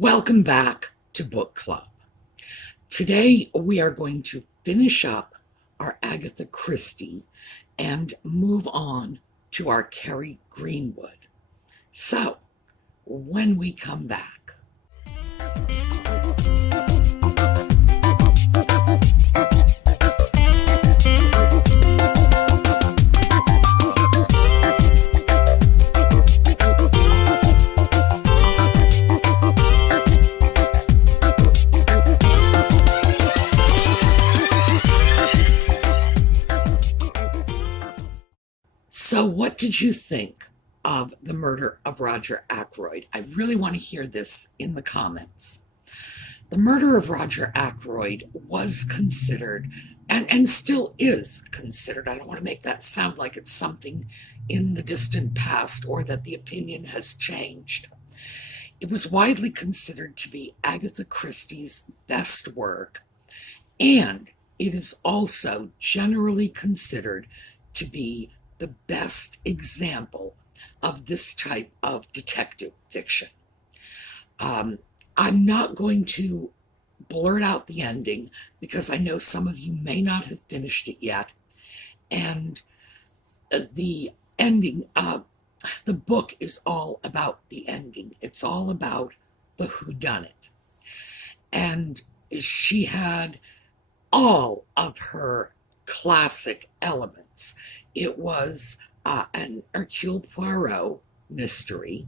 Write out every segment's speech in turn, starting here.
Welcome back to Book Club. Today we are going to finish up our Agatha Christie and move on to our Kerry Greenwood. So, when we come back. So what did you think of The Murder of Roger Ackroyd? I really want to hear this in the comments. The Murder of Roger Ackroyd was considered, and still is considered, I don't want to make that sound like it's something in the distant past or that the opinion has changed. It was widely considered to be Agatha Christie's best work, and it is also generally considered to be the best example of this type of detective fiction. I'm not going to blurt out the ending because I know some of you may not have finished it yet. And the ending, the book is all about the ending. It's all about the whodunit. And she had all of her classic elements. It was an Hercule Poirot mystery,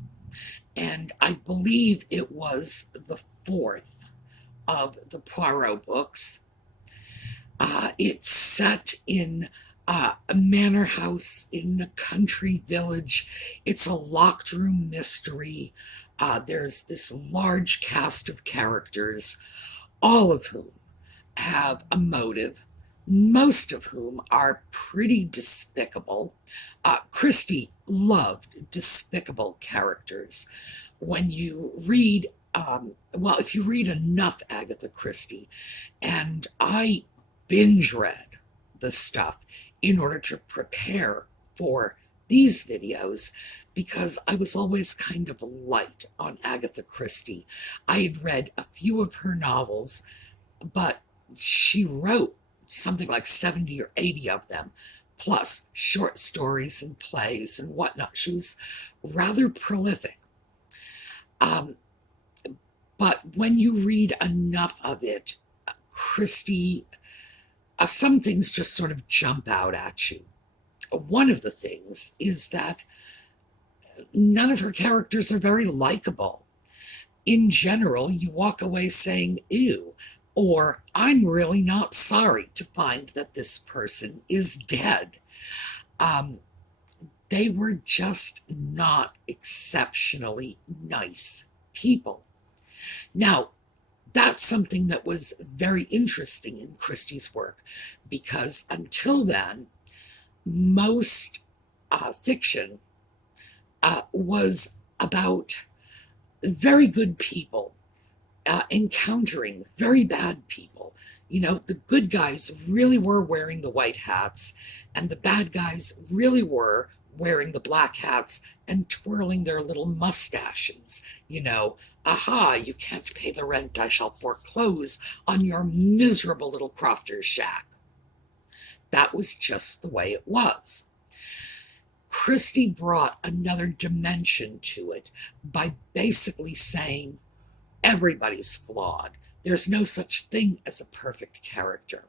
and I believe it was the fourth of the Poirot books. It's set in a manor house in a country village. It's a locked room mystery. There's this large cast of characters, all of whom have a motive, most of whom are pretty despicable. Christie loved despicable characters. When you read, if you read enough Agatha Christie, and I binge read the stuff in order to prepare for these videos, because I was always kind of light on Agatha Christie. I had read a few of her novels, but she wrote something like 70 or 80 of them, plus short stories and plays and whatnot. She was rather prolific. But when you read enough of it, Christie, some things just sort of jump out at you. One of the things is that none of her characters are very likable. In general, you walk away saying, ew, or I'm really not sorry to find that this person is dead. They were just not exceptionally nice people. Now, that's something that was very interesting in Christie's work, because until then, most fiction was about very good people encountering very bad people. You know, the good guys really were wearing the white hats, and the bad guys really were wearing the black hats and twirling their little mustaches. You know, aha, you can't pay the rent, I shall foreclose on your miserable little crofter's shack. That was just the way it was. Christie brought another dimension to it by basically saying, everybody's flawed. There's no such thing as a perfect character.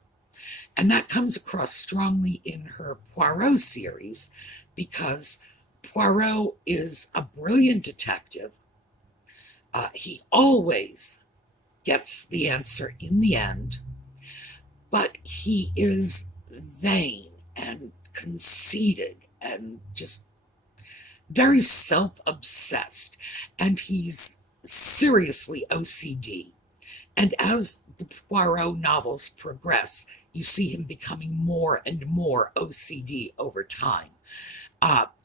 And that comes across strongly in her Poirot series, because Poirot is a brilliant detective. He always gets the answer in the end, but he is vain and conceited and just very self-obsessed, and he's seriously OCD. And as the Poirot novels progress, you see him becoming more and more OCD over time.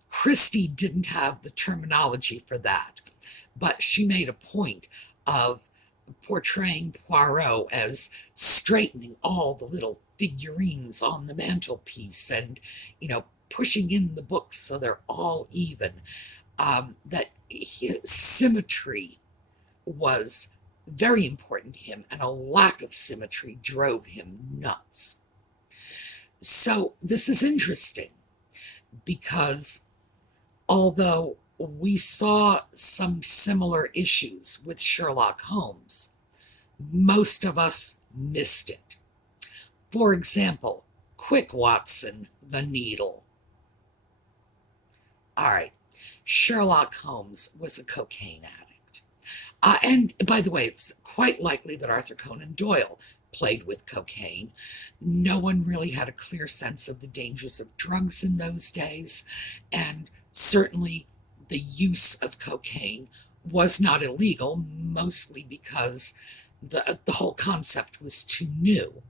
Christie didn't have the terminology for that, but she made a point of portraying Poirot as straightening all the little figurines on the mantelpiece and, pushing in the books so they're all even. That symmetry was very important to him, and a lack of symmetry drove him nuts. So this is interesting because although we saw some similar issues with Sherlock Holmes, most of us missed it. For example, quick, Watson, the needle. All right, Sherlock Holmes was a cocaine addict. And by the way, it's quite likely that Arthur Conan Doyle played with cocaine. No one really had a clear sense of the dangers of drugs in those days, and certainly the use of cocaine was not illegal, mostly because the whole concept was too new.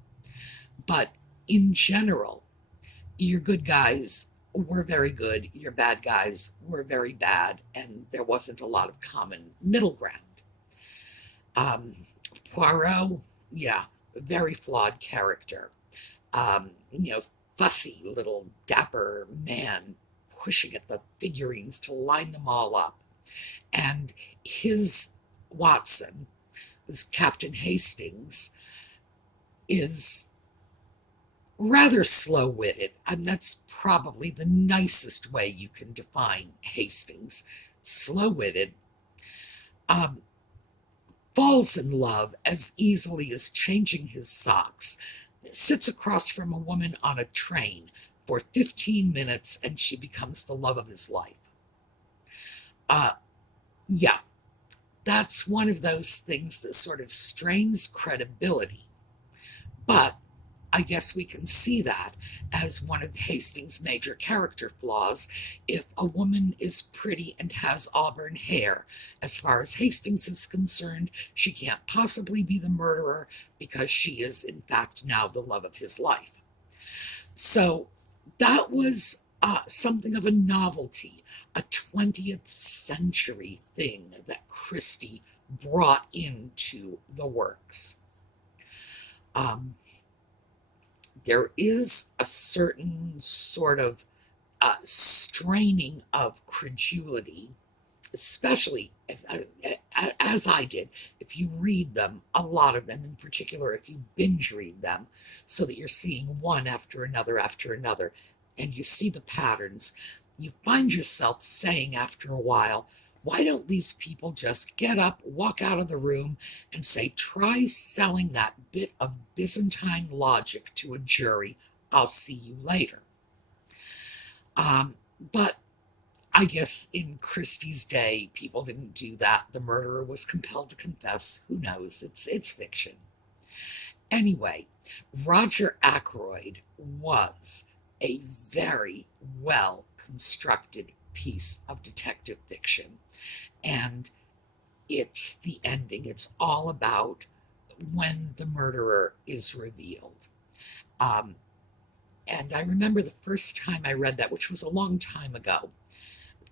But in general, your good guys were very good, your bad guys were very bad, and there wasn't a lot of common middle ground. Poirot, yeah, very flawed character. Fussy little dapper man pushing at the figurines to line them all up. And his Watson, his Captain Hastings, is rather slow-witted, and that's probably the nicest way you can define Hastings. Slow-witted, falls in love as easily as changing his socks, sits across from a woman on a train for 15 minutes, and she becomes the love of his life. Yeah, that's one of those things that sort of strains credibility. But I guess we can see that as one of Hastings' major character flaws. If a woman is pretty and has auburn hair, as far as Hastings is concerned, she can't possibly be the murderer because she is, in fact, now the love of his life. So that was something of a novelty, a 20th century thing that Christie brought into the works. There is a certain sort of straining of credulity, especially as I did, if you read them, a lot of them, in particular, if you binge read them, so that you're seeing one after another, and you see the patterns, you find yourself saying after a while, why don't these people just get up, walk out of the room, and say, try selling that bit of Byzantine logic to a jury. I'll see you later. But I guess in Christie's day, people didn't do that. The murderer was compelled to confess. Who knows? It's fiction. Anyway, Roger Ackroyd was a very well-constructed piece of detective fiction. And it's the ending. It's all about when the murderer is revealed. And I remember the first time I read that, which was a long time ago,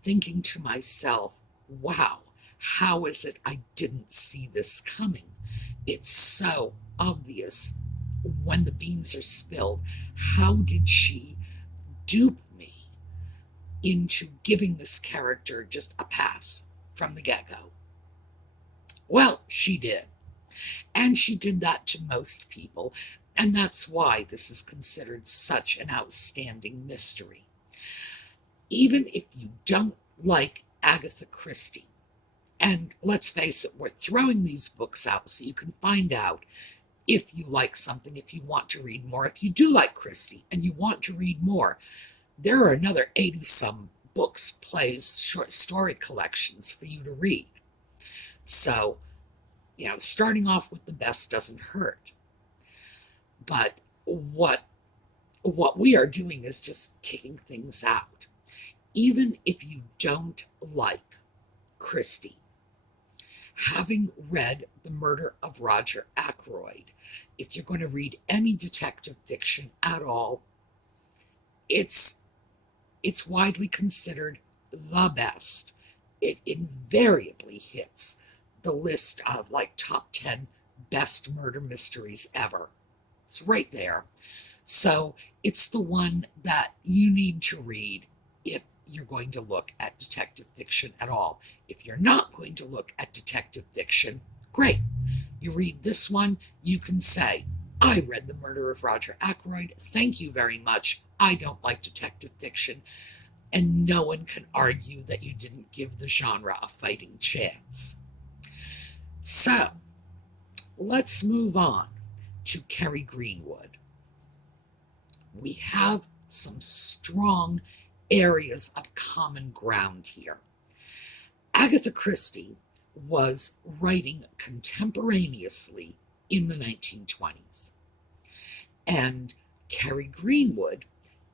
thinking to myself, wow, how is it I didn't see this coming? It's so obvious when the beans are spilled. How did she dupe me into giving this character just a pass from the get-go? Well, she did. And she did that to most people, and that's why this is considered such an outstanding mystery. Even if you don't like Agatha Christie, and let's face it, we're throwing these books out so you can find out if you like something, if you want to read more. If you do like Christie and you want to read more, there are another 80-some books, plays, short story collections for you to read. So, starting off with the best doesn't hurt. But what we are doing is just kicking things out. Even if you don't like Christie, having read The Murder of Roger Ackroyd, if you're going to read any detective fiction at all, it's widely considered the best. It invariably hits the list of top 10 best murder mysteries ever. It's right there. So it's the one that you need to read if you're going to look at detective fiction at all. If you're not going to look at detective fiction, great. You read this one, you can say, I read The Murder of Roger Ackroyd. Thank you very much. I don't like detective fiction. And no one can argue that you didn't give the genre a fighting chance. So, let's move on to Kerry Greenwood. We have some strong areas of common ground here. Agatha Christie was writing contemporaneously in the 1920s. And Kerry Greenwood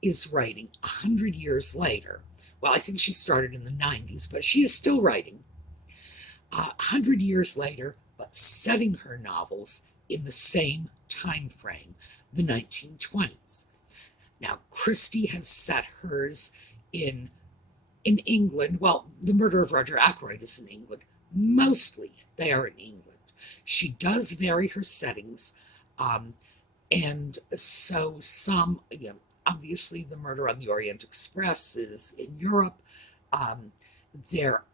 is writing 100 years later. Well, I think she started in the 90s, but she is still writing 100 years later, but setting her novels in the same time frame, the 1920s. Now, Christie has set hers in England. Well, The Murder of Roger Ackroyd is in England. Mostly they are in England. She does vary her settings, and so some, obviously The Murder on the Orient Express is in Europe. There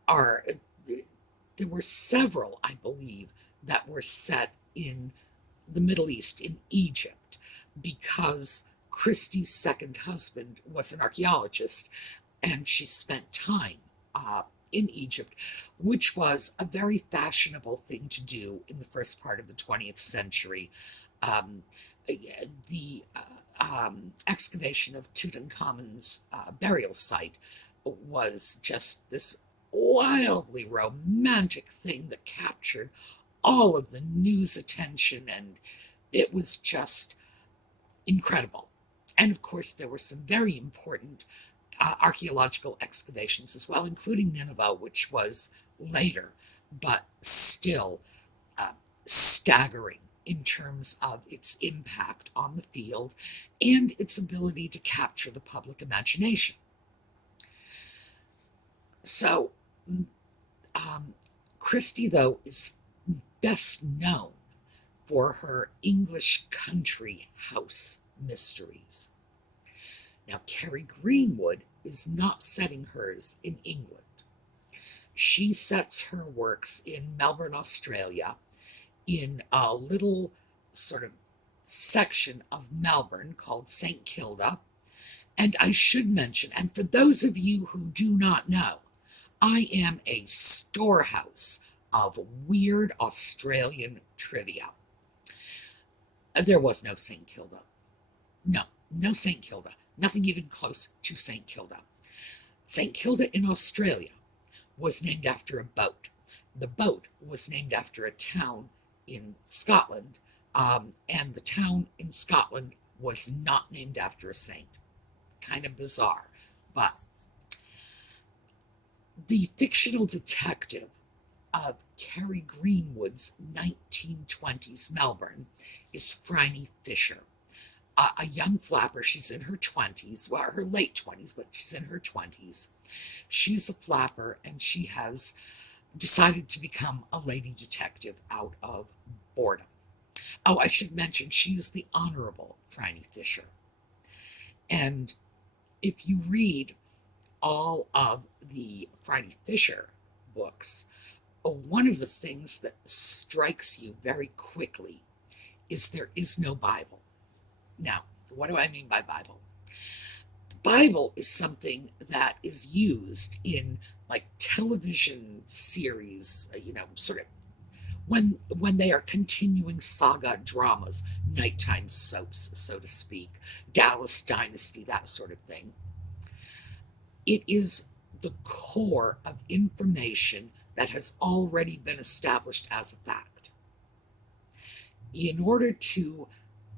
were several, I believe, that were set in the Middle East, in Egypt, because Christie's second husband was an archaeologist, and she spent time in Egypt, which was a very fashionable thing to do in the first part of the 20th century. The excavation of Tutankhamun's burial site was just this wildly romantic thing that captured all of the news attention, and it was just incredible. And of course, there were some very important archaeological excavations as well, including Nineveh, which was later, but still staggering in terms of its impact on the field and its ability to capture the public imagination. So, Christie, though, is best known for her English country house mysteries. Now, Kerry Greenwood is not setting hers in England. She sets her works in Melbourne, Australia, in a little sort of section of Melbourne called St. Kilda. And I should mention, and for those of you who do not know, I am a storehouse of weird Australian trivia. There was no St. Kilda. No St. Kilda. Nothing even close to St. Kilda. St. Kilda in Australia was named after a boat. The boat was named after a town in Scotland, and the town in Scotland was not named after a saint. Kind of bizarre, but the fictional detective of Kerry Greenwood's 1920s Melbourne is Phryne Fisher, a young flapper. She's in her 20s, well, her late 20s, but she's in her 20s. She's a flapper, and she has decided to become a lady detective out of boredom. Oh, I should mention, she is the Honorable Phryne Fisher. And if you read all of the Phryne Fisher books, one of the things that strikes you very quickly is there is no Bible. Now, what do I mean by Bible? The Bible is something that is used in like television series, sort of when they are continuing saga dramas, nighttime soaps, so to speak, Dallas Dynasty, that sort of thing. It is the core of information that has already been established as a fact. In order to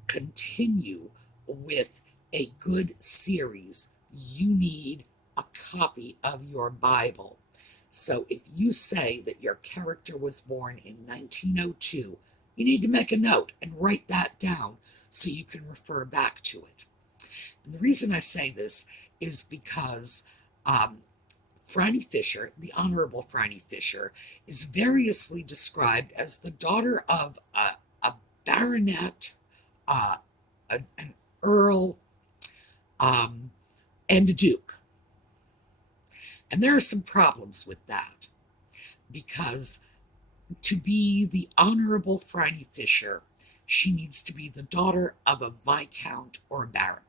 continue with a good series, you need a copy of your Bible. So if you say that your character was born in 1902, you need to make a note and write that down so you can refer back to it. And the reason I say this is because Phryne Fisher, the Honorable Phryne Fisher, is variously described as the daughter of a baronet, an earl, and a duke. And there are some problems with that, because to be the Honorable Phryne Fisher, she needs to be the daughter of a viscount or a baron.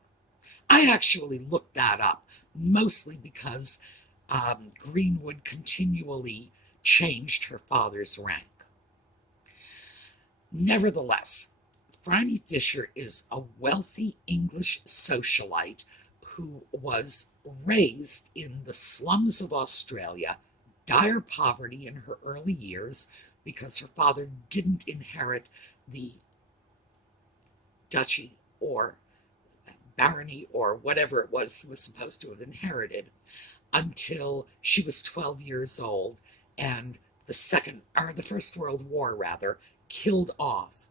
I actually looked that up, mostly because Greenwood continually changed her father's rank. Nevertheless, Phryne Fisher is a wealthy English socialite who was raised in the slums of Australia, dire poverty in her early years, because her father didn't inherit the duchy or barony or whatever it was he was supposed to have inherited until she was 12 years old, and the First World War rather killed off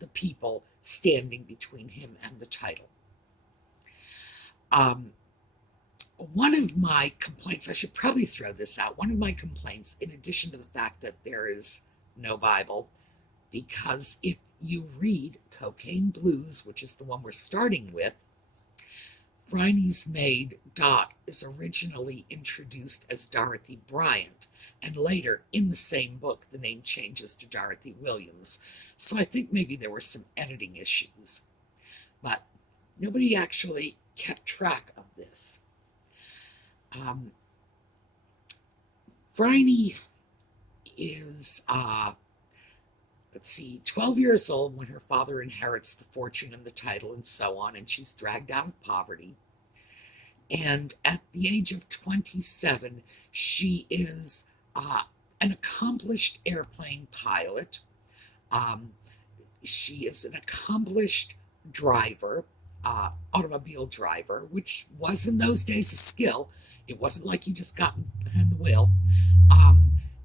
the people standing between him and the title. One of my complaints, I should probably throw this out, one of my complaints, in addition to the fact that there is no Bible, because if you read Cocaine Blues, which is the one we're starting with, Phryne's maid, Dot, is originally introduced as Dorothy Bryant, and later, in the same book, the name changes to Dorothy Williams. So I think maybe there were some editing issues, but nobody actually kept track of this. Phryne is, 12 years old when her father inherits the fortune and the title and so on, and she's dragged out of poverty. And at the age of 27, she is an accomplished airplane pilot. She is an accomplished driver, automobile driver, which was in those days a skill. It wasn't like you just got behind the wheel.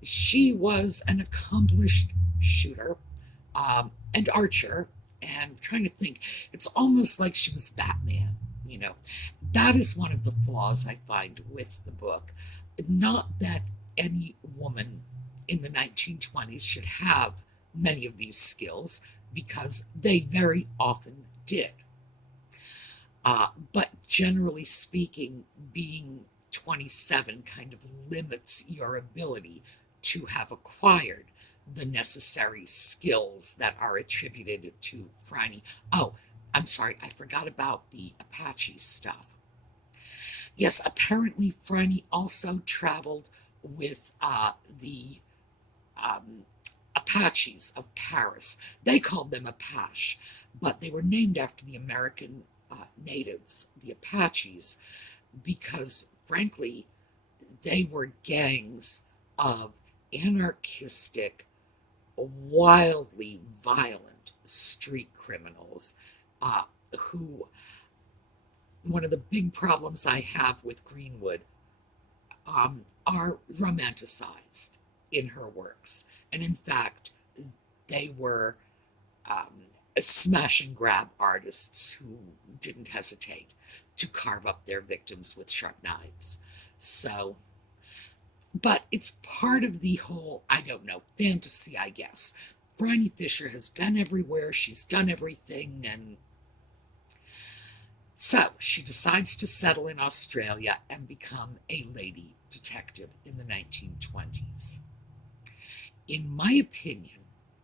She was an accomplished shooter and archer, and I'm trying to think, it's almost like she was Batman, you know. That is one of the flaws I find with the book. Not that any woman in the 1920s should have many of these skills, because they very often did. But generally speaking, being 27 kind of limits your ability to have acquired the necessary skills that are attributed to Phryne. Oh, I'm sorry, I forgot about the Apache stuff. Yes, apparently Phryne also traveled with the Apaches of Paris. They called them Apache, but they were named after the American natives, the Apaches, because, frankly, they were gangs of anarchistic, wildly violent street criminals who, one of the big problems I have with Greenwood, are romanticized in her works. And in fact, they were smash and grab artists who didn't hesitate to carve up their victims with sharp knives. So, but it's part of the whole, I don't know, fantasy, I guess. Phryne Fisher has been everywhere, she's done everything, and so she decides to settle in Australia and become a lady detective in the 1920s. In my opinion,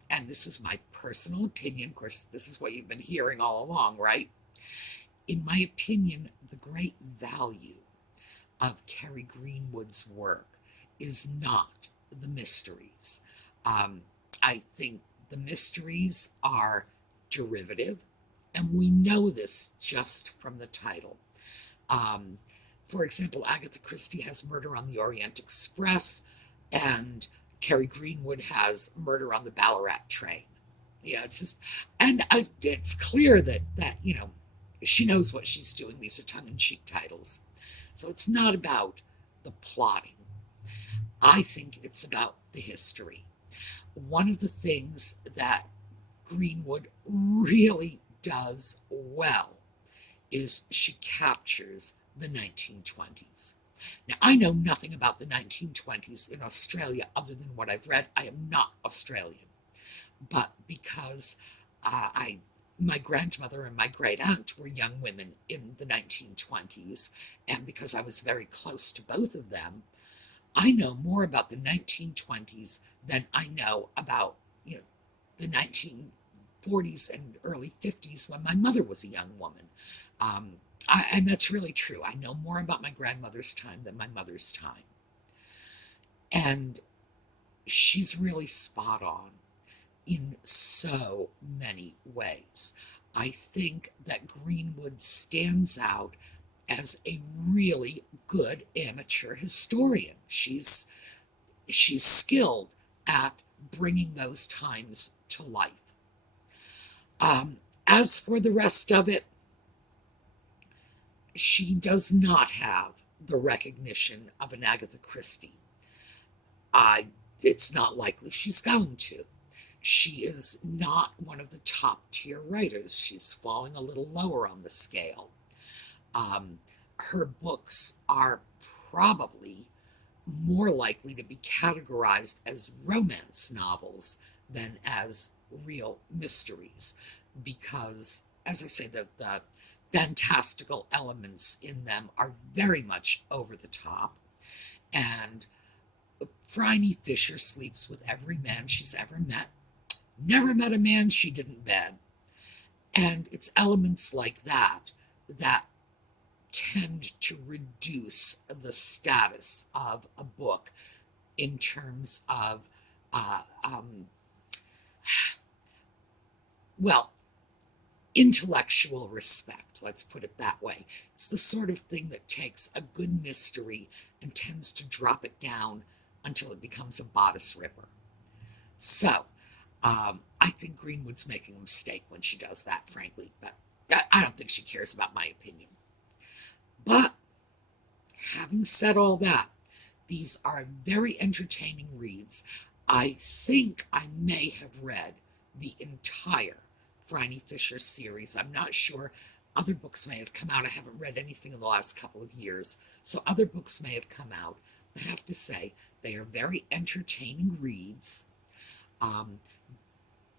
and this is my personal opinion, of course, this is what you've been hearing all along, right? In my opinion, the great value of Carrie Greenwood's work is not the mysteries. I think the mysteries are derivative, and we know this just from the title. For example, Agatha Christie has Murder on the Orient Express, and Carrie Greenwood has Murder on the Ballarat Train. Yeah, it's just, and it's clear that you know, she knows what she's doing. These are tongue-in-cheek titles, so it's not about the plotting. I think it's about the history. One of the things that Greenwood really does well is she captures the 1920s. Now, I know nothing about the 1920s in Australia other than what I've read. I am not Australian. But because I my grandmother and my great aunt were young women in the 1920s, and because I was very close to both of them, I know more about the 1920s than I know about, the 1940s and early 50s when my mother was a young woman. Um, and that's really true. I know more about my grandmother's time than my mother's time. And she's really spot on in so many ways. I think that Greenwood stands out as a really good amateur historian. She's skilled at bringing those times to life. As for the rest of it, she does not have the recognition of an Agatha Christie. It's not likely she's going to. She is not one of the top tier writers. She's falling a little lower on the scale. Her books are probably more likely to be categorized as romance novels than as real mysteries because, as I say, the fantastical elements in them are very much over the top. And Phryne Fisher sleeps with every man she's ever met, never met a man she didn't bed. And it's elements like that that tend to reduce the status of a book in terms of, well, intellectual respect, let's put it that way. It's the sort of thing that takes a good mystery and tends to drop it down until it becomes a bodice ripper. So, I think Greenwood's making a mistake when she does that, frankly, but I don't think she cares about my opinion. But, having said all that, these are very entertaining reads. I think I may have read the entire Phryne Fisher series. I'm not sure. Other books may have come out. I haven't read anything in the last couple of years, so other books may have come out. I have to say, they are very entertaining reads.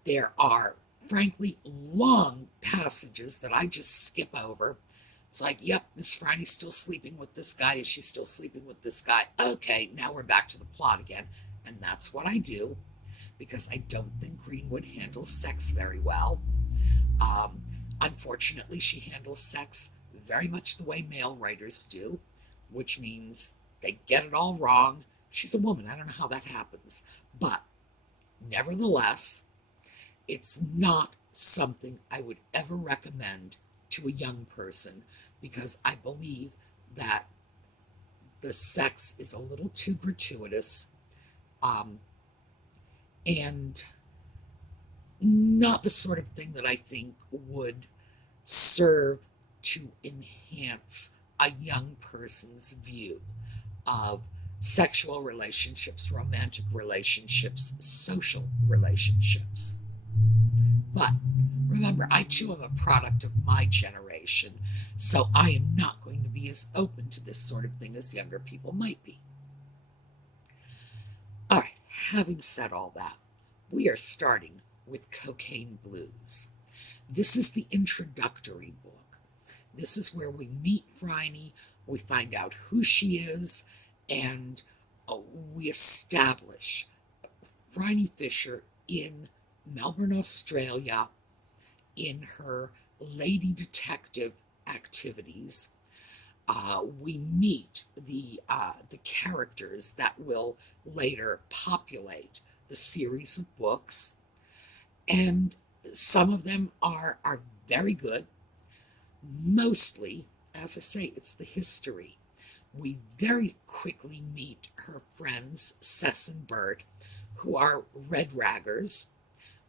There are, frankly, long passages that I just skip over. It's like, yep, Miss Phryne's still sleeping with this guy. Is she still sleeping with this guy? Okay, now we're back to the plot again. And that's what I do, because I don't think Greenwood handles sex very well. Unfortunately, she handles sex very much the way male writers do, which means they get it all wrong. She's a woman. I don't know how that happens. But nevertheless, it's not something I would ever recommend to a young person because I believe that the sex is a little too gratuitous and not the sort of thing that I think would serve to enhance a young person's view of sexual relationships, romantic relationships, social relationships. But remember, I too am a product of my generation, so I am not going to be as open to this sort of thing as younger people might be. All right, having said all that, we are starting with Cocaine Blues. This is the introductory book. This is where we meet Phryne, we find out who she is, and we establish Phryne Fisher in Melbourne, Australia, in her lady detective activities. We meet the characters that will later populate the series of books, and some of them are very good. Mostly, as I say, it's the history. We very quickly meet her friends, Cess and Bert, who are Red Raggers,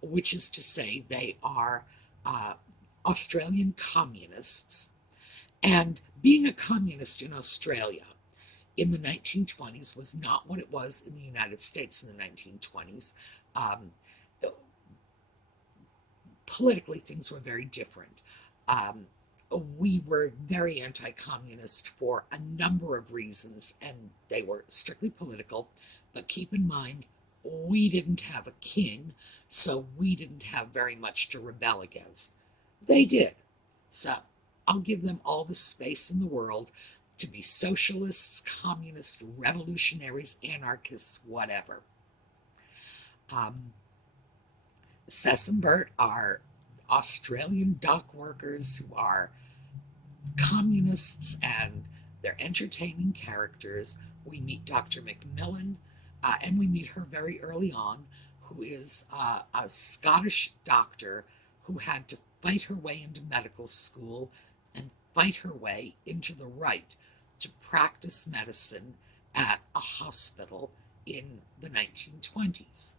which is to say they are Australian communists. And being a communist in Australia in the 1920s was not what it was in the United States in the 1920s. Politically, things were very different. We were very anti-communist for a number of reasons, and they were strictly political. But keep in mind, we didn't have a king, so we didn't have very much to rebel against. They did. So I'll give them all the space in the world to be socialists, communists, revolutionaries, anarchists, whatever. Cess and Bert are Australian dock workers who are communists, and they're entertaining characters. We meet Dr. Macmillan, and we meet her very early on, who is a Scottish doctor who had to fight her way into medical school and fight her way into the right to practice medicine at a hospital in the 1920s.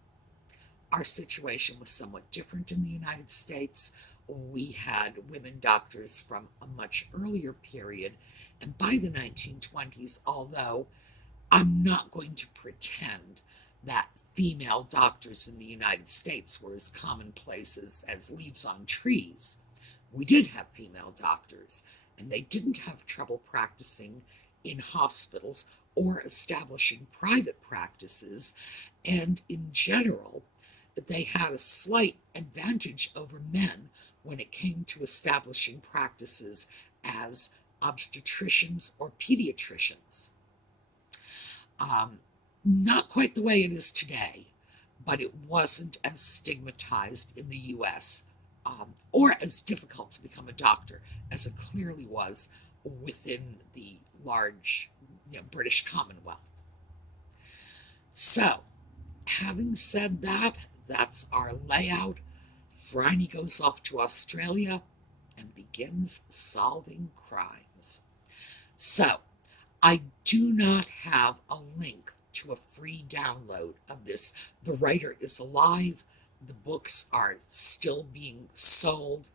Our situation was somewhat different in the United States. We had women doctors from a much earlier period, and by the 1920s, although I'm not going to pretend that female doctors in the United States were as commonplace as leaves on trees, we did have female doctors, and they didn't have trouble practicing in hospitals or establishing private practices, and in general, they had a slight advantage over men when it came to establishing practices as obstetricians or pediatricians. Not quite the way it is today, but it wasn't as stigmatized in the US, or as difficult to become a doctor as it clearly was within the large British Commonwealth. So, having said that, that's our layout. Phryne goes off to Australia and begins solving crimes. So, I do not have a link to a free download of this. The writer is alive. The books are still being sold.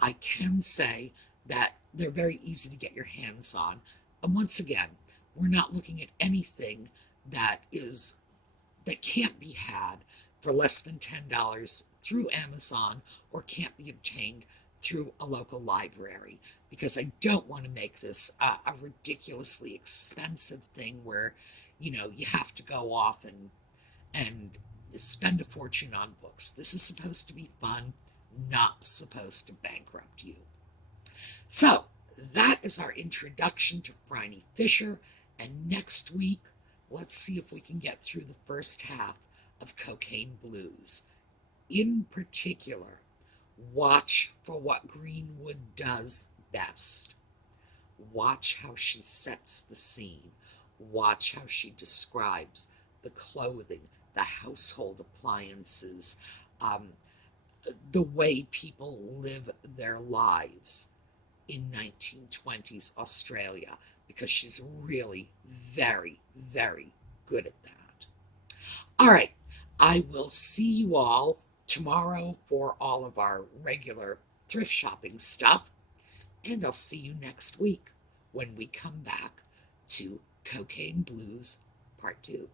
I can say that they're very easy to get your hands on. And once again, we're not looking at anything that can't be had for less than $10 through Amazon or can't be obtained through a local library, because I don't want to make this a ridiculously expensive thing where you have to go off and spend a fortune on books. This is supposed to be fun, not supposed to bankrupt you. So that is our introduction to Phryne Fisher, and next week let's see if we can get through the first half of Cocaine Blues. In particular, watch for what Greenwood does best. Watch how she sets the scene. Watch how she describes the clothing, the household appliances, the way people live their lives in 1920s Australia, because she's really very, very good at that. All right, I will see you all tomorrow for all of our regular thrift shopping stuff, and I'll see you next week when we come back to Cocaine Blues Part 2.